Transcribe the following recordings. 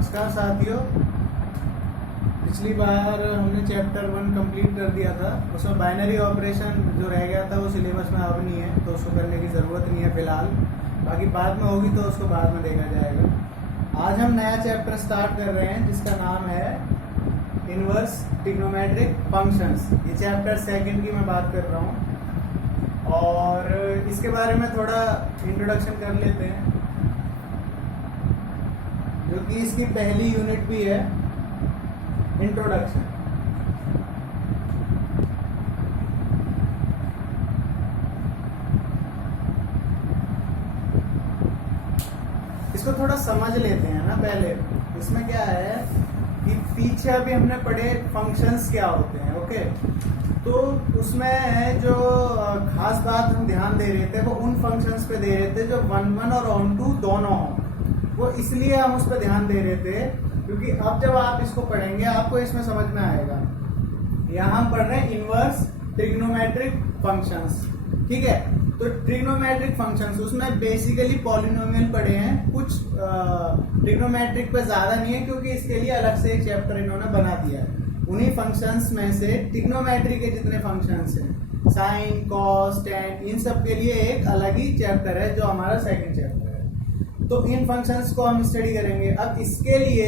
नमस्कार साथियों। पिछली बार हमने चैप्टर 1 कंप्लीट कर दिया था। उसमें बाइनरी ऑपरेशन जो रह गया था वो सिलेबस में अब नहीं है, तो उसको करने की ज़रूरत नहीं है फ़िलहाल। बाकी बाद में होगी तो उसको बाद में देखा जाएगा। आज हम नया चैप्टर स्टार्ट कर रहे हैं जिसका नाम है इनवर्स ट्रिग्नोमेट्रिक फंक्शंस। ये चैप्टर 2 की मैं बात कर रहा हूँ और इसके बारे में थोड़ा इंट्रोडक्शन कर लेते हैं, जो कि इसकी पहली यूनिट भी है, इंट्रोडक्शन। इसको थोड़ा समझ लेते हैं ना पहले। इसमें क्या है कि पीछे अभी हमने पढ़े फंक्शंस क्या होते हैं, ओके। तो उसमें जो खास बात हम ध्यान दे रहे थे वो उन फंक्शंस पे दे रहे थे जो 1 और ऑन2 दोनों हों। वो इसलिए हम उस पर ध्यान दे रहे थे क्योंकि अब जब आप इसको पढ़ेंगे आपको इसमें समझ में आएगा। यहाँ हम पढ़ रहे हैं इनवर्स ट्रिग्नोमेट्रिक फंक्शंस, ठीक है। तो ट्रिग्नोमेट्रिक फंक्शंस उसमें बेसिकली पॉलिनोमियल पढ़े हैं, कुछ ट्रिग्नोमेट्रिक पे ज्यादा नहीं है क्योंकि इसके लिए अलग से एक चैप्टर इन्होंने बना दिया है। उन्हीं फंक्शंस में से ट्रिग्नोमेट्री के जितने फंक्शंस हैं, साइन, कॉस, टेन, इन सब के लिए एक अलग ही चैप्टर है जो हमारा सेकंड चैप्टर है। तो इन फंक्शंस को हम स्टडी करेंगे। अब इसके लिए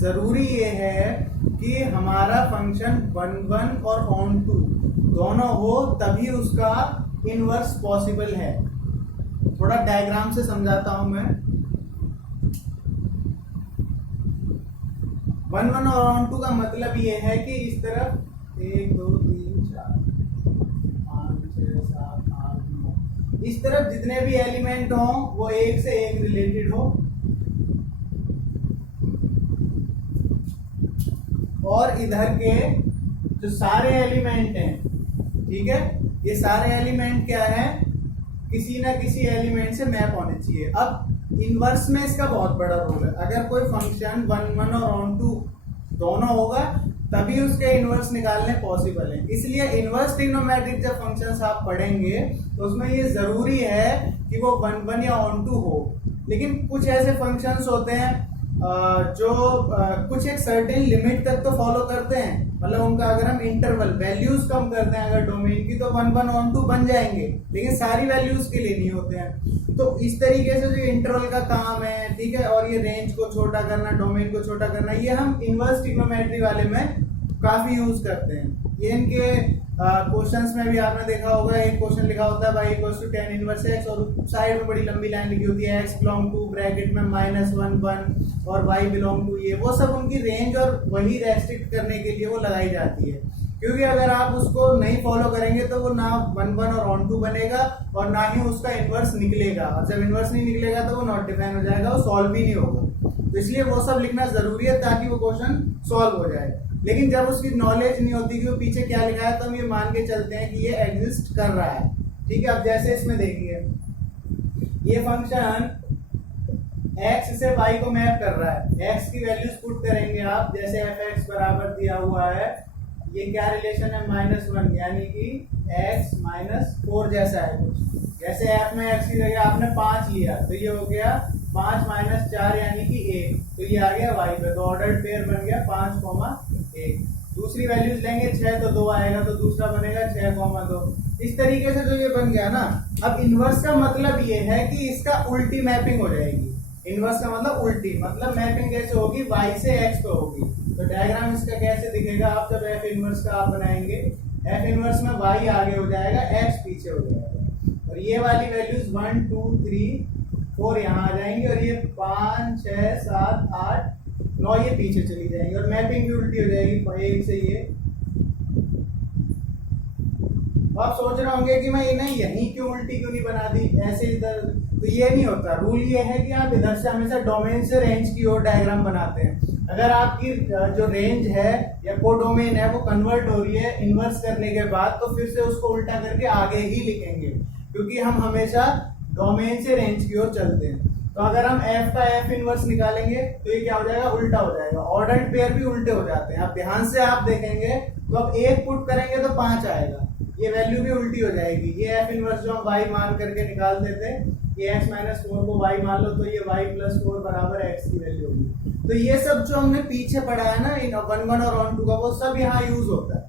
जरूरी ये है कि हमारा फंक्शन 1 और ऑन2 दोनों हो, तभी उसका इनवर्स पॉसिबल है। थोड़ा डायग्राम से समझाता हूं मैं। 1 और ऑन2 का मतलब ये है कि इस तरफ 1 2 3 4 5 6 7 8 9 इस तरफ जितने भी एलिमेंट हों वो एक से एक रिलेटेड हो, और इधर के जो सारे एलिमेंट हैं, ठीक है, ये सारे एलिमेंट क्या है, किसी ना किसी एलिमेंट से मैप होने चाहिए। अब इनवर्स में इसका बहुत बड़ा रोल है। अगर कोई फंक्शन 1 और ऑन2 दोनों होगा तभी उसके इनवर्स निकालने पॉसिबल है। इसलिए इनवर्स ट्रिग्नोमेट्रिक जब फंक्शंस आप पढ़ेंगे तो उसमें ये जरूरी है कि वो 1 या ऑन2 हो। लेकिन कुछ ऐसे फंक्शंस होते हैं जो कुछ एक सर्टेन लिमिट तक तो फॉलो करते हैं। मतलब उनका अगर हम इंटरवल वैल्यूज कम करते हैं अगर डोमेन की, तो 1 ऑन2 बन जाएंगे, लेकिन सारी वैल्यूज के लिए नहीं होते हैं। तो इस तरीके से जो इंटरवल का काम है, ठीक है, और ये रेंज को छोटा करना, डोमेन को छोटा करना, ये हम इनवर्स ट्रिग्नोमेट्री वाले में काफी यूज करते हैं। ये इनके क्वेश्चंस में भी आपने देखा होगा, एक क्वेश्चन लिखा होता है y = tan इनवर्स x, और साइड में बड़ी लंबी लाइन लिखी होती है x बिलोंग टू ब्रैकेट में -1 1 और y बिलोंग टू ये। वो सब उनकी रेंज और वही रेस्ट्रिक्ट करने के लिए वो लगाई जाती है, क्योंकि अगर आप उसको नहीं फॉलो करेंगे तो वो ना 1 और ऑन2 बनेगा और ना ही उसका इनवर्स निकलेगा, और जब इनवर्स नहीं निकलेगा तो वो नॉट डिफाइन हो जाएगा, वो सॉल्व भी नहीं होगा। तो इसलिए वो सब लिखना जरूरी है ताकि वो क्वेश्चन सॉल्व हो जाए। लेकिन जब उसकी नॉलेज नहीं होती कि वो पीछे क्या लिखा है, तो हम ये मान के चलते हैं कि ये एग्जिस्ट कर रहा है, ठीक है। अब जैसे इसमें देखिए, ये फंक्शन x से y को मैप कर रहा है। x की वैल्यूज पुट करेंगे आप, जैसे fx बराबर दिया हुआ है, ये क्या रिलेशन है, -1, यानी कि x - 4 जैसा है कुछ। जैसे f में x की जगह आपने 5 लिया तो ये हो गया 5 - 4 यानी कि 1, तो ये आ गया y पे। तो ऑर्डर्ड पेयर बन गया 5, 1। दूसरी वैल्यूज लेंगे 6 तो 2 आएगा, तो दूसरा बनेगा 6, 2। इस तरीके से जो ये बन गया ना। अब इनवर्स का मतलब ये है कि इसका उल्टी मैपिंग हो जाएगी। इनवर्स का मतलब उल्टी, मतलब मैपिंग कैसे होगी, y से x पे होगी। तो डायग्राम इसका कैसे दिखेगा, आप जब f इनवर्स का आप बनाएंगे, f इनवर्स में y आगे हो जाएगा, x पीछे हो जाएगा, और ये वाली वैल्यूज 1 2 3 4 यहाँ आ जाएंगी, और ये 5 6 7 8 9 ये पीछे चली जाएंगी, और मैपिंग भी उल्टी हो जाएगी 1 से ये। आप सोच रहे होंगे कि मैं इन्हें यहीं क्यों उल्टी क्यों नहीं बना दी, ऐसे इधर, तो ये नहीं होता। रूल ये है कि आप इधर से हमेशा डोमेन से रेंज की ओर डायग्राम बनाते हैं। अगर आपकी जो रेंज है या कोडोमेन है वो कन्वर्ट हो रही है इनवर्स करने के बाद, तो फिर से उसको उल्टा करके आगे ही लिखेंगे, क्योंकि हम हमेशा डोमेन से रेंज की ओर चलते हैं। तो अगर हम f का f इनवर्स निकालेंगे तो ये क्या हो जाएगा, उल्टा हो जाएगा। ऑर्डर्ड पेयर भी उल्टे हो जाते हैं। अब ध्यान से आप देखेंगे तो अब 1 पुट करेंगे तो 5 आएगा, ये वैल्यू भी उल्टी हो जाएगी। ये f इनवर्स जो हम y मान करके निकाल देते हैं, ये x - 4 को y मान लो, तो ये y + 4 बराबर x की वैल्यू होगी। तो ये सब जो हमने पीछे पढ़ा है ना इन 1 1 और ऑन 2 का, वो सब यहाँ यूज होता है।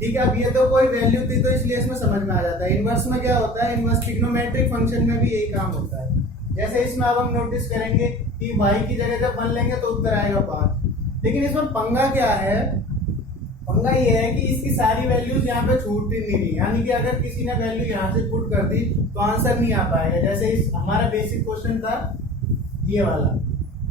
ठीक है, अब ये तो कोई वैल्यू थी तो इसलिए इसमें समझ में आ जाता है। इनवर्स में क्या होता है, इनवर्स ट्रिग्नोमेट्रिक फंक्शन में भी यही काम होता है। जैसे इसमें अब हम नोटिस करेंगे कि y की जगह जब 1 लेंगे तो उत्तर आएगा 5, लेकिन इसमें पंगा क्या है, पंगा ये है कि इसकी सारी वैल्यूज यहाँ पे छूट ही नहीं रही, यानी कि अगर किसी ने वैल्यू यहाँ से पुट कर दी तो आंसर नहीं आ पाएगा। जैसे इस हमारा बेसिक क्वेश्चन था ये वाला,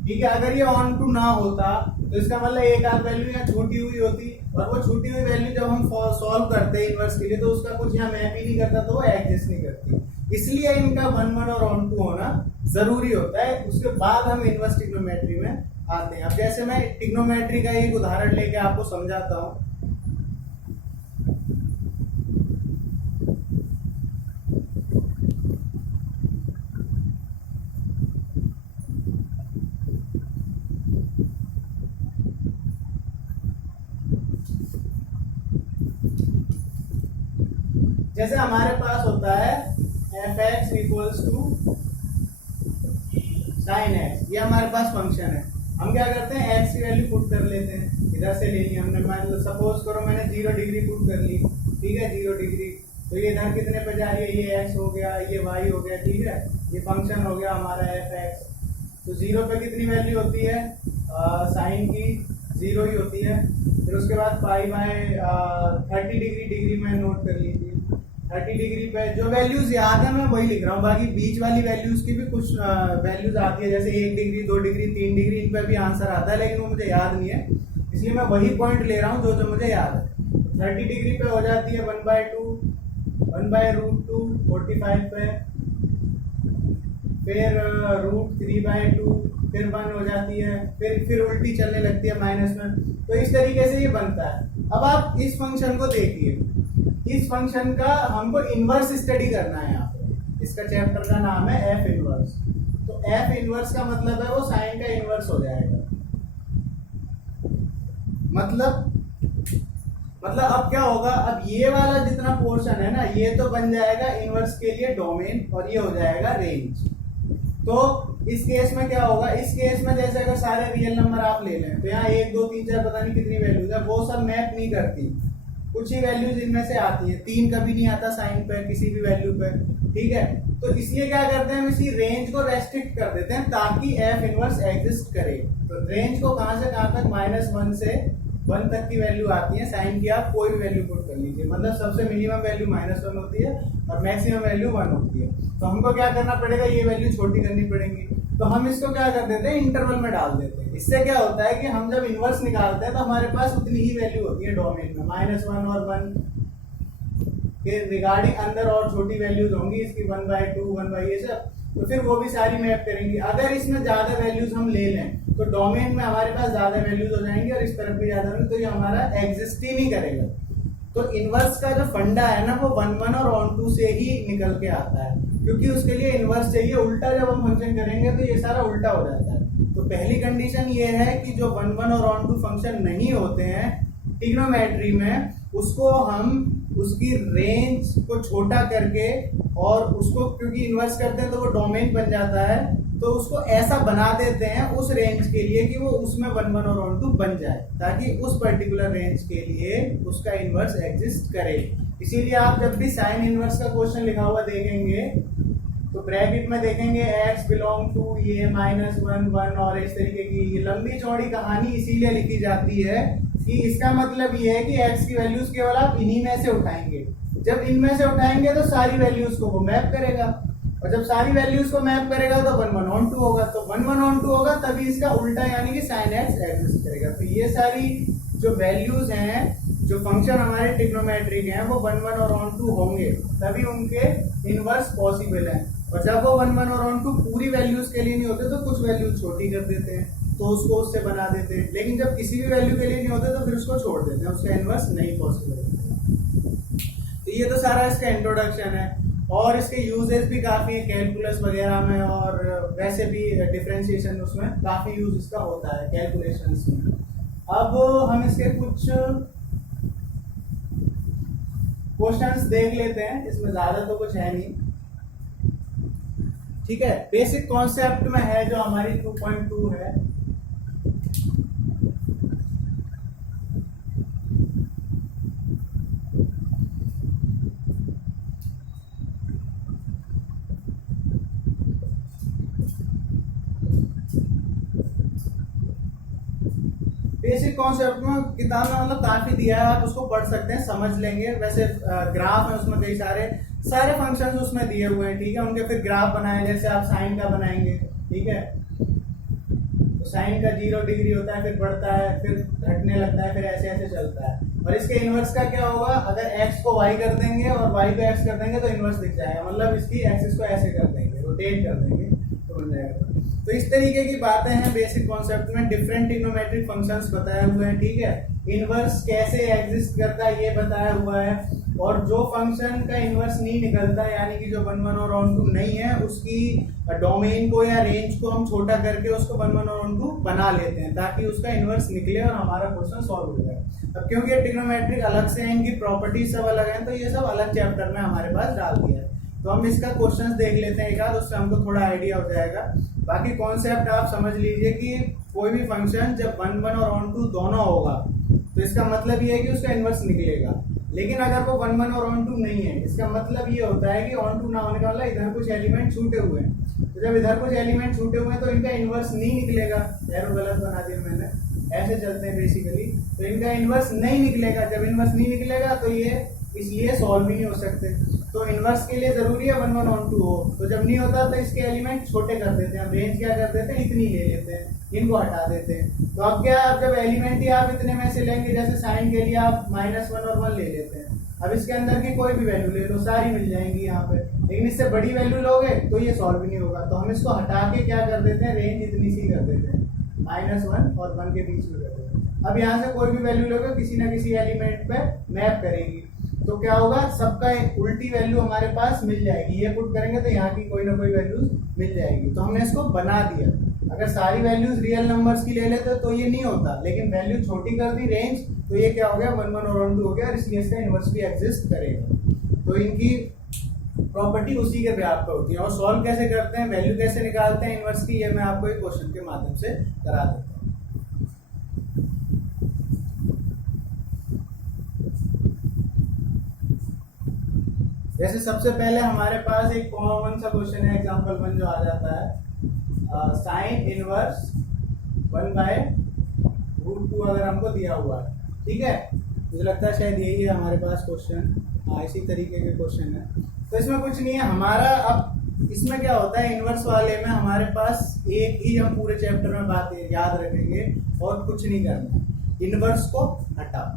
ठीक है, अगर ये ऑन टू ना होता तो इसका मतलब एक आध वैल्यू यहाँ छूटी हुई होती, और वो छूटी हुई वैल्यू जब हम सॉल्व करते हैं इनवर्स के लिए तो उसका कुछ यहाँ मैप ही नहीं करता, तो वो एग्जिस्ट नहीं करती। इसलिए इनका 1 1 और ऑन टू होना जरूरी होता है। उसके बाद हम इनवर्स ट्रिग्नोमेट्री में आते हैं। अब जैसे मैं ट्रिग्नोमेट्री का एक उदाहरण लेके आपको समझाता हूँ। जैसे हमारे पास होता है f(x) equals to sin x, ये हमारे पास फंक्शन है। हम क्या करते हैं, x की वैल्यू पुट कर लेते हैं, इधर से लेनी हमने, मान लो सपोज करो मैंने 0 डिग्री पुट कर ली, ठीक है, 0 डिग्री, तो ये इधर कितने पे जा रही है, ये x हो गया, ये y हो गया, ठीक है, ये फंक्शन हो गया हमारा f(x). तो 0 पे कितनी वैल्यू होती है, साइन की 0 ही होती है। फिर उसके बाद पाई बाय 30 डिग्री में नोट कर लीजिए, 30 डिग्री पे जो वैल्यूज याद है मैं वही लिख रहा हूँ, बाकी बीच वाली वैल्यूज की भी कुछ वैल्यूज आती है, जैसे 1 डिग्री 2 डिग्री 3 डिग्री, इन पे भी आंसर आता है, लेकिन वो मुझे याद नहीं है, इसलिए मैं वही पॉइंट ले रहा हूँ जो जो मुझे याद है। 30 डिग्री पे हो जाती है 1/2, 1/√2 45 पे, फिर √3/2, फिर 1 हो जाती है, फिर उल्टी चलने लगती है माइनस में। तो इस तरीके से ये बनता है। अब आप इस फंक्शन को देखिए, इस फंक्शन का हमको इनवर्स स्टडी करना है। यहाँ पे इसका चैप्टर का नाम है एफ इनवर्स। तो एफ इनवर्स का मतलब है वो साइन का इनवर्स हो जाएगा। मतलब अब क्या होगा, अब ये वाला जितना पोर्शन है ना, ये तो बन जाएगा इनवर्स के लिए डोमेन, और ये हो जाएगा रेंज। तो इस केस में क्या होगा, इस केस में जैसे अगर सारे रियल नंबर आप ले लें तो यहाँ 1 2 3 4 पता नहीं कितनी वैल्यूज है, वो सब मैप नहीं करती, कुछ ही वैल्यूज इनमें से आती है। 3 कभी नहीं आता साइन पे किसी भी वैल्यू पे, ठीक है। तो इसलिए क्या करते हैं, हम इसी रेंज को रेस्ट्रिक्ट कर देते हैं ताकि एफ इनवर्स एग्जिस्ट करे। तो रेंज को कहां से कहां तक, -1 से 1 तक की वैल्यू आती है। साइन की आप कोई भी वैल्यू पुट कर लीजिए, मतलब सबसे मिनिमम वैल्यू -1 होती है और मैक्सिमम वैल्यू 1 होती है। तो हमको क्या करना पड़ेगा, ये वैल्यू छोटी करनी पड़ेगी। तो हम इसको क्या कर देते हैं, इंटरवल में डाल देते हैं। इससे क्या होता है कि हम जब इनवर्स निकालते हैं तो हमारे पास उतनी ही वैल्यू होती है डोमेन में, -1 और 1 के रिगार्डिंग अंदर और छोटी वैल्यूज होंगी इसकी, 1/2 1 ये सब, तो फिर वो भी सारी मैप करेंगी। अगर इसमें ज्यादा वैल्यूज हम ले लें तो डोमेन में हमारे पास ज्यादा वैल्यूज हो जाएंगी और इस तरफ भी ज्यादा होंगी, तो ये हमारा एग्जिस्ट ही नहीं करेगा। तो इनवर्स का जो फंडा है ना, वो 1 1 और ऑन टू से ही निकल के आता है, क्योंकि उसके लिए इनवर्स चाहिए। उल्टा जब हम फंक्शन करेंगे तो ये सारा उल्टा हो जाता है। तो पहली कंडीशन ये है कि जो 1 1 और ऑन टू फंक्शन नहीं होते हैं ट्रिग्नोमेट्री में, उसको हम उसकी रेंज को छोटा करके और उसको, क्योंकि इन्वर्स करते हैं तो वो डोमेन बन जाता है, तो उसको ऐसा बना देते हैं उस रेंज के लिए कि वो उसमें 1 1 और ऑन टू बन जाए, ताकि उस पर्टिकुलर रेंज के लिए उसका इन्वर्स एग्जिस्ट करे। इसीलिए आप जब भी साइन इन्वर्स का क्वेश्चन लिखा हुआ देखेंगे तो ब्रैकेट में देखेंगे x बिलोंग टू ये -1 1 और इस तरीके की लंबी चौड़ी कहानी इसीलिए लिखी जाती है कि इसका मतलब ये है कि x की वैल्यूज केवल आप इन्हीं में से उठाएंगे। जब इनमें से उठाएंगे तो सारी वैल्यूज को वो मैप करेगा, और जब सारी वैल्यूज को मैप करेगा तो 1 1 ऑन 2 होगा। तो 1 1 ऑन 2 होगा तभी इसका उल्टा यानी कि sin x एग्जिस्ट करेगा। तो ये सारी जो वैल्यूज हैं, जो फंक्शन हमारे ट्रिग्नोमेट्री के हैं, वो 1 1 और ऑन 2 होंगे, तभी उनके इनवर्स पॉसिबल है। और जब वो 1 1 और ऑन 2 पूरी वैल्यूज के लिए नहीं होते तो कुछ वैल्यूज छोटी कर देते हैं, तो उसको उससे बना देते हैं। लेकिन जब किसी भी वैल्यू के लिए नहीं होते तो फिर उसको छोड़ देते हैं, उसका इनवर्स नहीं पॉसिबल है। तो ये तो सारा इसका इंट्रोडक्शन है, और इसके यूजेस भी काफी है कैलकुलस वगैरह में, और वैसे भी डिफरेंशिएशन उसमें काफी यूज इसका होता है कैलकुलेशंस में। अब हम इसके कुछ क्वेश्चंस देख लेते हैं, इसमें ज्यादा तो कुछ है नहीं, ठीक है। बेसिक कॉन्सेप्ट में है जो हमारी 2.2 है, बेसिक कॉन्सेप्ट में किताब में मतलब काफी दिया है, आप उसको पढ़ सकते हैं, समझ लेंगे। वैसे ग्राफ है उसमें, कई सारे फंक्शंस उसमें दिए हुए हैं, ठीक है। उनके फिर ग्राफ बनाए, जैसे आप साइन का बनाएंगे, ठीक है। तो साइन का 0 डिग्री होता है, फिर बढ़ता है, फिर घटने लगता है, फिर ऐसे ऐसे चलता है। और इसके इनवर्स का क्या होगा, अगर x को y कर देंगे और y को x कर देंगे तो इनवर्स दिख जाएगा, मतलब इसकी एक्सिस को ऐसे कर देंगे, रोटेट कर देंगे तो बन जाएगा। तो इस तरीके की बातें हैं बेसिक कॉन्सेप्ट में। डिफरेंट ट्रिग्नोमेट्रिक फंक्शंस बताए हुए हैं, ठीक है। इनवर्स कैसे एग्जिस्ट करता है ये बताया हुआ है, और जो फंक्शन का इनवर्स नहीं निकलता, यानी कि जो 1 1 और 1 2 नहीं है, उसकी डोमेन को या रेंज को हम छोटा करके उसको 1 1 और 1 2 बना लेते हैं, ताकि उसका इनवर्स निकले और हमारा क्वेश्चन सॉल्व हो जाए। अब क्योंकि ये ट्रिग्नोमेट्रिक अलग से है, इनकी प्रॉपर्टीज सब अलग हैं, तो ये सब अलग चैप्टर में हमारे पास डाल दिया है। तो हम इसका क्वेश्चन देख लेते हैं एक आध, उससे हमको थोड़ा आइडिया हो जाएगा। बाकी कॉन्सेप्ट आप समझ लीजिए कि कोई भी फंक्शन जब 1 1 और 1 2 दोनों होगा तो इसका मतलब ये है कि उसका इनवर्स निकलेगा। लेकिन अगर वो 1 1 और 1 2 नहीं है, इसका मतलब ये होता है कि 1 2 ना होने का मतलब इधर कुछ एलिमेंट छूटे हुए हैं। तो जब इधर कुछ एलिमेंट छूटे हुए हैं तो इनका इनवर्स नहीं निकलेगा। एरो गलत बना दिया मैंने, ऐसे चलते हैं बेसिकली। तो इनका इनवर्स नहीं निकलेगा। जब इनवर्स नहीं निकलेगा तो ये इसलिए सॉल्व भी नहीं हो सकते। तो इनवर्स के लिए जरूरी है 1 1 1 2 हो। तो जब नहीं होता तो इसके एलिमेंट छोटे कर देते हैं, हम रेंज क्या कर देते हैं, इतनी ले लेते हैं, इनको हटा देते हैं। तो अब क्या, अब जब एलिमेंट ही आप इतने में से लेंगे, जैसे साइन के लिए आप -1 और 1 ले लेते हैं, अब इसके अंदर की कोई भी वैल्यू ले लो, सारी मिल जाएंगी यहाँ पे। लेकिन इससे बड़ी वैल्यू लोगे तो ये सॉल्व भी नहीं होगा। तो हम इसको हटा के क्या कर देते हैं, रेंज इतनी सी कर देते हैं, -1 और 1 के बीच में कर देते हैं। अब यहाँ से कोई भी वैल्यू लोगे, किसी ना किसी एलिमेंट पे मैप करेंगी, तो क्या होगा, सबका एक उल्टी वैल्यू हमारे पास मिल जाएगी। ये पुट करेंगे तो यहाँ की कोई ना कोई वैल्यूज मिल जाएगी। तो हमने इसको बना दिया। अगर सारी वैल्यूज रियल नंबर्स की ले लेते तो ये नहीं होता, लेकिन वैल्यू छोटी कर दी रेंज, तो ये क्या हो गया, 1 1 और 1 2 हो गया, और इसलिए इसका इनवर्स भी एग्जिस्ट करेगा। तो इनकी प्रॉपर्टी उसी के बेस पर होती है। और सॉल्व कैसे करते हैं, वैल्यू कैसे निकालते हैं इनवर्स की, ये मैं आपको एक क्वेश्चन के माध्यम से करा देता हूँ। जैसे सबसे पहले हमारे पास एक कॉमन सा क्वेश्चन है, एग्जांपल 1 जो आ जाता है, साइन इनवर्स 1/√2 अगर हमको दिया हुआ है, ठीक है। मुझे लगता है शायद यही है हमारे पास क्वेश्चन। हाँ, इसी तरीके के क्वेश्चन है। तो इसमें कुछ नहीं है हमारा। अब इसमें क्या होता है, इनवर्स वाले में हमारे पास एक ही हम पूरे चैप्टर में बात याद रखेंगे और कुछ नहीं करना है। इनवर्स को हटाओ,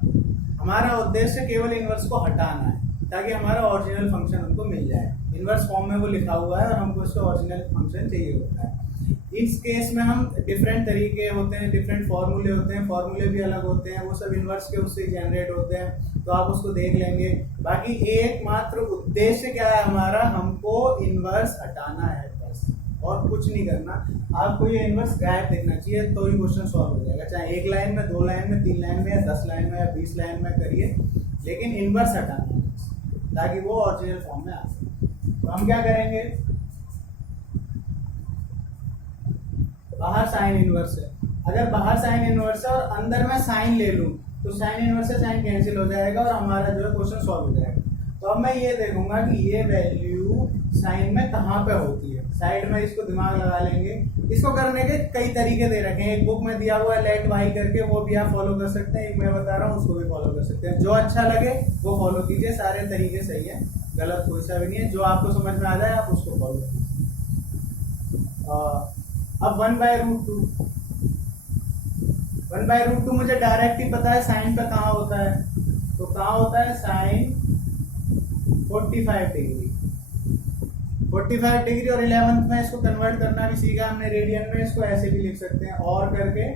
हमारा उद्देश्य केवल इनवर्स को हटाना है, ताकि हमारा ओरिजिनल फंक्शन हमको मिल जाए। इनवर्स फॉर्म में वो लिखा हुआ है और हमको इसका ओरिजिनल फंक्शन चाहिए होता है। इस केस में हम डिफरेंट तरीके होते हैं, डिफरेंट फॉर्मूले होते हैं, फॉर्मूले भी अलग होते हैं, वो सब इनवर्स के उससे जनरेट होते हैं, तो आप उसको देख लेंगे। बाकी एकमात्र उद्देश्य क्या है हमारा, हमको इनवर्स हटाना है बस, और कुछ नहीं करना। आपको ये इनवर्स गायब दिखना चाहिए तो ही क्वेश्चन सॉल्व हो जाएगा, चाहे 1 लाइन में, 2 लाइन में, 3 लाइन में, या 10 लाइन में, या 20 लाइन में करिए, लेकिन इनवर्स हटाना है ताकि वो ओरिजिनल फॉर्म में आ सके। तो हम क्या करेंगे, बाहर साइन इनवर्स है, अगर बाहर साइन इनवर्स है और अंदर मैं साइन ले लूं तो साइन इनवर्स से साइन कैंसिल हो जाएगा और हमारा जो है क्वेश्चन सॉल्व हो जाएगा। तो अब मैं ये देखूंगा कि ये वैल्यू साइन में कहाँ पे होती है, साइड में इसको दिमाग लगा लेंगे। इसको करने के कई तरीके दे रखे हैं, एक बुक में दिया हुआ है लेट वाई करके, वो भी आप फॉलो कर सकते हैं, एक मैं बता रहा हूँ उसको भी फॉलो कर सकते हैं। जो अच्छा लगे वो फॉलो कीजिए, सारे तरीके सही है, गलत कोई सा भी नहीं है। जो आपको समझ में आ जाए आप उसको फॉलो कीजिए। अब 1/√2 मुझे डायरेक्ट ही पता है साइन पे कहाँ होता है, तो कहाँ होता है, साइन 45 डिग्री। 45 डिग्री और 11th में इसको कन्वर्ट करना भी सीखा हमने रेडियन में, इसको ऐसे भी लिख सकते हैं और करके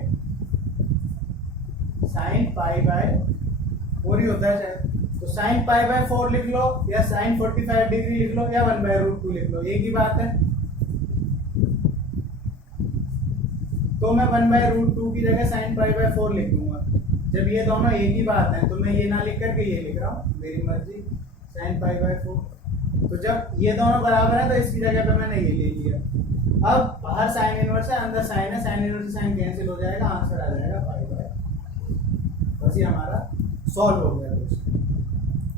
साइन π/4 ही होता है शायद, तो साइन π/4 लिख लो, या साइन 45 डिग्री लिख लो, या 1/√2 लिख लो, एक ही बात है। तो मैं 1/√2 की जगह साइन π/4 लिख दूंगा। जब ये दोनों एक ही बात है तो मैं ये ना लिख करके ये लिख रहा हूँ, मेरी मर्जी, साइन π/4। तो जब ये दोनों बराबर है तो इसकी जगह पे मैंने ये ले लिया। अब बाहर साइन इनवर्स है, अंदर साइन है, साइन इनवर्स से साइन कैंसिल हो जाएगा, आंसर आ जाएगा π/4। बस ये हमारा सॉल्व हो गया।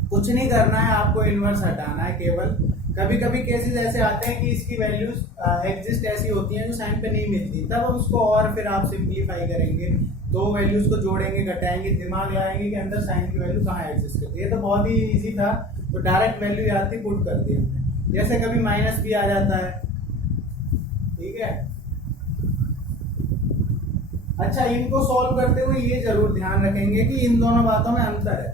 कुछ नहीं करना है, आपको इनवर्स हटाना है केवल। कभी कभी केसेस ऐसे आते हैं कि इसकी वैल्यूज एग्जिस्ट ऐसी होती हैं जो साइन पे नहीं मिलती, तब हम उसको और फिर आप सिंप्लीफाई करेंगे, दो वैल्यूज को जोड़ेंगे घटाएंगे, दिमाग लगाएंगे कि अंदर साइन की वैल्यू कहाँ एग्जिस्ट करती है। ये तो बहुत ही इजी था, तो डायरेक्ट वैल्यू याद थी, पुट कर दी हमने। जैसे कभी माइनस भी आ जाता है, ठीक है। अच्छा, इनको सॉल्व करते हुए ये जरूर ध्यान रखेंगे कि इन दोनों बातों में अंतर है।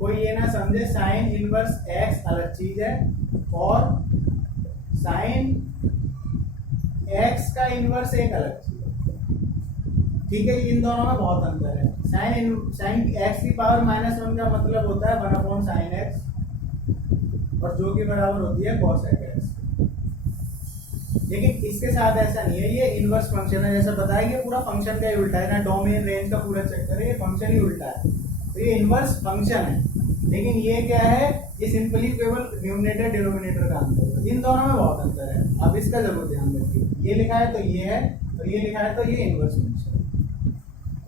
कोई ये ना समझे साइन इनवर्स एक्स अलग चीज है और साइन एक्स का इनवर्स एक अलग चीज है, ठीक है। इन दोनों में बहुत अंतर है। साइन एक्स की पावर -1 का मतलब होता है 1/sin x, और जो कि बराबर होती है cos x। लेकिन इसके साथ ऐसा नहीं है, ये इनवर्स फंक्शन है। जैसा बताया कि पूरा फंक्शन का ही उल्टा है ना, डोमेन रेंज का पूरा चक्कर है, ये फंक्शन ही उल्टा है, तो ये इनवर्स फंक्शन है। लेकिन ये क्या है, ये सिंपली केवल न्यूमरेटर डिनोमिनेटर का अंतर है। इन दोनों में बहुत अंतर है, अब इसका जरूर ध्यान रखिए। ये लिखा है तो ये है, और ये लिखा है तो ये इनवर्स फंक्शन है।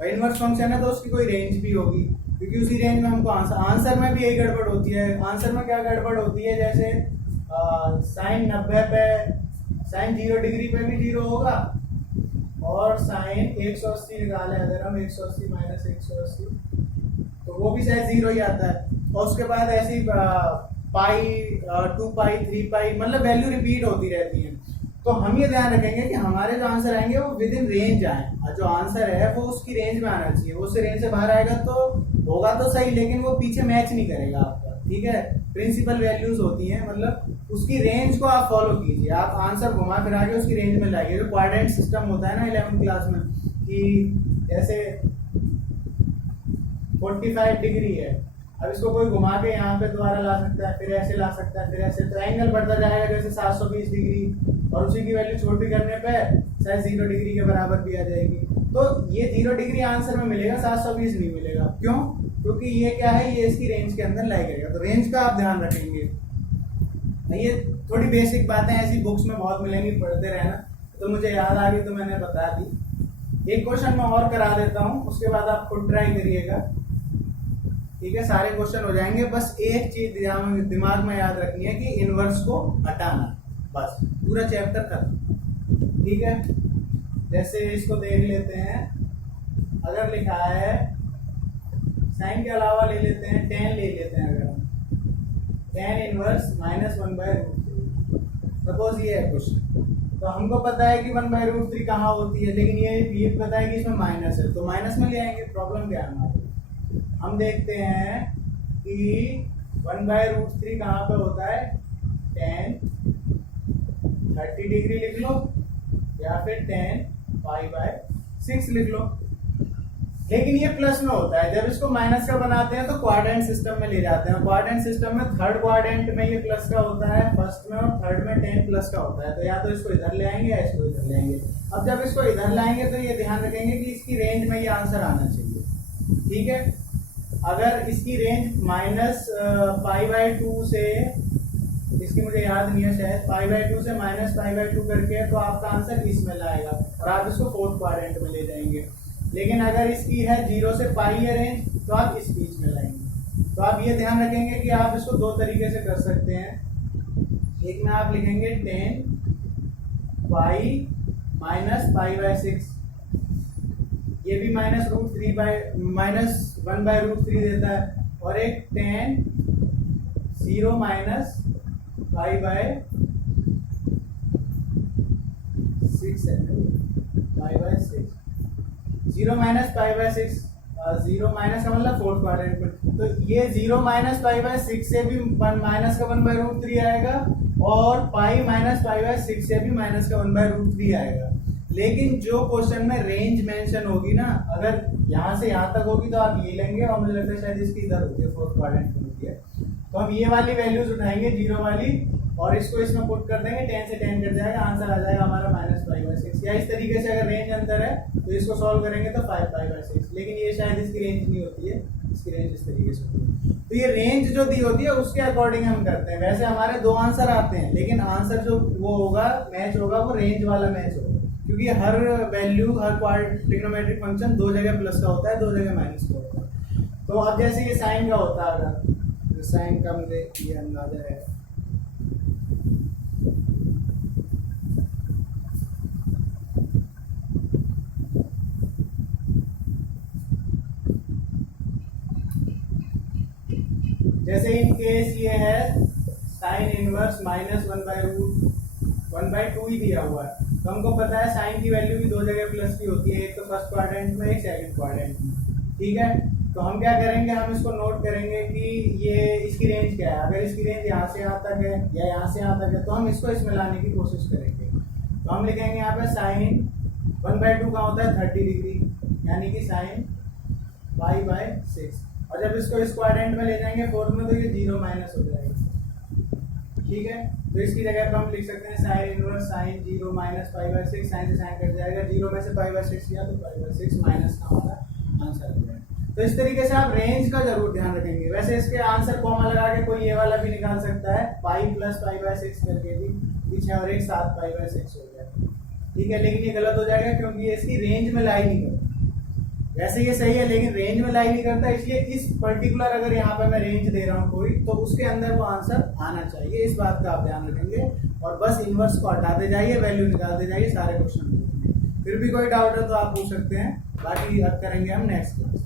और इनवर्स फंक्शन है तो उसकी कोई रेंज भी होगी, क्योंकि उसी रेंज में हमको आंसर में भी यही गड़बड़ होती है। आंसर में क्या गड़बड़ होती है, जैसे साइन 90 पे, साइन 0 डिग्री पे भी 0 होगा, और साइन 180 निकाले अगर हम 180 माइनस 180 तो वो भी शायद 0 ही आता है। और उसके बाद ऐसी पाई 2 पाई 3 पाई, मतलब वैल्यू रिपीट होती रहती है। तो हम ये ध्यान रखेंगे कि हमारे जो आंसर आएंगे वो विद इन रेंज आए, और जो आंसर है वो उसकी रेंज में आना चाहिए। वो उस रेंज से बाहर आएगा तो होगा तो सही, लेकिन वो पीछे मैच नहीं करेगा आपका, ठीक है। प्रिंसिपल वैल्यूज होती हैं, मतलब उसकी रेंज को आप फॉलो कीजिए। आप आंसर घुमा फिरा के उसकी रेंज में लाइए। जो क्वाड्रेंट सिस्टम होता है ना 11वीं क्लास में, कि जैसे 45 डिग्री है, अब इसको कोई घुमा के यहाँ पे दोबारा ला सकता है, फिर ऐसे ला सकता है, फिर ऐसे, तो एंगल बढ़ता जाएगा जैसे 720 डिग्री, और उसी की वैल्यू छोटी करने पे शायद 0 डिग्री के बराबर भी आ जाएगी। तो ये 0 डिग्री आंसर में मिलेगा, 720 नहीं मिलेगा। क्यों? क्योंकि ये क्या है, ये इसकी रेंज के अंदर लाई करेगा। तो रेंज का आप ध्यान रखेंगे। ये थोड़ी बेसिक बातें ऐसी बुक्स में बहुत मिलेंगी, पढ़ते रहना। तो मुझे याद आ गई तो मैंने बता दी। एक क्वेश्चन मैं और करा देता हूँ, उसके बाद आप खुद ट्राई करिएगा, ठीक है। सारे क्वेश्चन हो जाएंगे, बस एक चीज दिमाग में याद रखनी है कि इनवर्स को हटाना, बस पूरा चैप्टर खत्म, ठीक है। जैसे इसको देख लेते हैं, अगर लिखा है साइन के अलावा ले लेते हैं tan ले लेते हैं, अगर हम tan इनवर्स -1/√3, सपोज ये है क्वेश्चन। तो हमको पता है कि 1/√3 कहाँ होती है, लेकिन ये पता है कि इसमें माइनस है, तो माइनस में ले आएंगे। प्रॉब्लम क्या है हमारी, हम देखते हैं कि 1/√3 कहाँ पे होता है, tan 30 डिग्री लिख लो, या फिर tan π/6 लिख लो। लेकिन ये प्लस में होता है, जब इसको माइनस का बनाते हैं तो क्वाड्रेंट सिस्टम में ले जाते हैं। क्वाड्रेंट सिस्टम में थर्ड क्वाड्रेंट में ये प्लस का होता है, फर्स्ट में, और थर्ड में tan प्लस का होता है। तो या तो इसको इधर ले आएंगे या इसको इधर ले आएंगे। अब जब इसको इधर लाएंगे तो ये ध्यान रखेंगे कि इसकी रेंज में ये आंसर आना चाहिए, ठीक है। अगर इसकी रेंज -π/2 से, इसकी मुझे याद नहीं है, शायद π/2 से -π/2 करके, तो आपका आंसर इसमें लाएगा और आप इसको फोर्थ क्वाड्रेंट में ले जाएंगे। लेकिन अगर इसकी है 0 से π है रेंज, तो आप इस बीच में लाएंगे। तो आप ये ध्यान रखेंगे कि आप इसको दो तरीके से कर सकते हैं। एक में आप लिखेंगे tan π -π/6, ये भी -1/√3 देता है, और एक tan 0 π/6 है, π/6, 0 π/6, 0 माइनस का मतलब फोर्थ क्वाड्रेंट में। तो ये 0 π/6 से भी माइनस का 1/√3 आएगा, और पाई -π/6 से भी माइनस का 1/√3 आएगा। लेकिन जो क्वेश्चन में रेंज मेंशन होगी ना, अगर यहाँ से यहाँ तक होगी तो आप ये लेंगे, और मुझे लगता है शायद इसकी इधर होती है, फोर्थ क्वाड्रेंट में होती है। तो हम ये वाली वैल्यूज उठाएंगे 0 वाली, और इसको इसमें पुट कर देंगे, 10 से 10 कट जाएगा, आंसर आ जाएगा हमारा -π/6। या इस तरीके से अगर रेंज अंतर है तो इसको सॉल्व करेंगे तो 5π/6। लेकिन ये शायद इसकी रेंज नहीं होती है, इसकी रेंज इस तरीके से होती है। तो ये रेंज जो दी होती है उसके अकॉर्डिंग हम करते हैं। वैसे हमारे दो आंसर आते हैं, लेकिन आंसर जो वो होगा, मैच होगा, वो रेंज वाला मैच होगा, क्योंकि हर वैल्यू, हर ट्रिग्नोमेट्रिक फंक्शन दो जगह प्लस का होता है, दो जगह माइनस का होता है। तो अब जैसे ये साइन का होता है, अगर साइन का मुझे ये अंदाजा है, जैसे इन केस ये है साइन इनवर्स माइनस 1/2 ही दिया हुआ है, तो हमको पता है साइन की वैल्यू भी दो जगह प्लस की होती है, एक तो फर्स्ट क्वाड्रेंट में, एक सेकंड क्वाड्रेंट में, ठीक है। तो हम क्या करेंगे, हम इसको नोट करेंगे कि ये इसकी रेंज क्या है। अगर इसकी रेंज यहाँ से यहाँ तक है या यहाँ से यहाँ तक है तो हम इसको इसमें लाने की कोशिश करेंगे। तो हम लिखेंगे यहाँ पे साइन 1/2 का होता है 30 डिग्री, यानी कि साइन π/6, और जब इसको इस क्वाड्रेंट में ले जाएंगे फोर्थ में तो ये 0 माइनस हो जाएगा, ठीक है। तो इसकी जगह पर हम लिख सकते हैं sine inverse sine 0 minus π/6, sine से साइन कट जाएगा, 0 में से π/6 किया तो π/6 माइनस का हमारा आंसर हो जाएगा। तो इस तरीके से आप रेंज का जरूर ध्यान रखेंगे। वैसे इसके आंसर कॉमा लगा के कोई ये वाला भी निकाल सकता है, π + π/6 करके भी, पीछे और एक 7 π/6 हो जाएगा, ठीक है। लेकिन ये गलत हो जाएगा क्योंकि ये इसकी रेंज में लाई नहीं करता। वैसे ये सही है लेकिन रेंज में लाई नहीं करता, इसलिए इस पर्टिकुलर अगर यहाँ पे मैं रेंज दे रहा हूँ कोई, तो उसके अंदर वो आंसर आना चाहिए। इस बात का आप ध्यान रखेंगे और बस इनवर्स को हटाते जाइए, वैल्यू निकालते जाइए, सारे क्वेश्चन। फिर भी कोई डाउट है तो आप पूछ सकते हैं, बाकी अब करेंगे हम नेक्स्ट क्लास।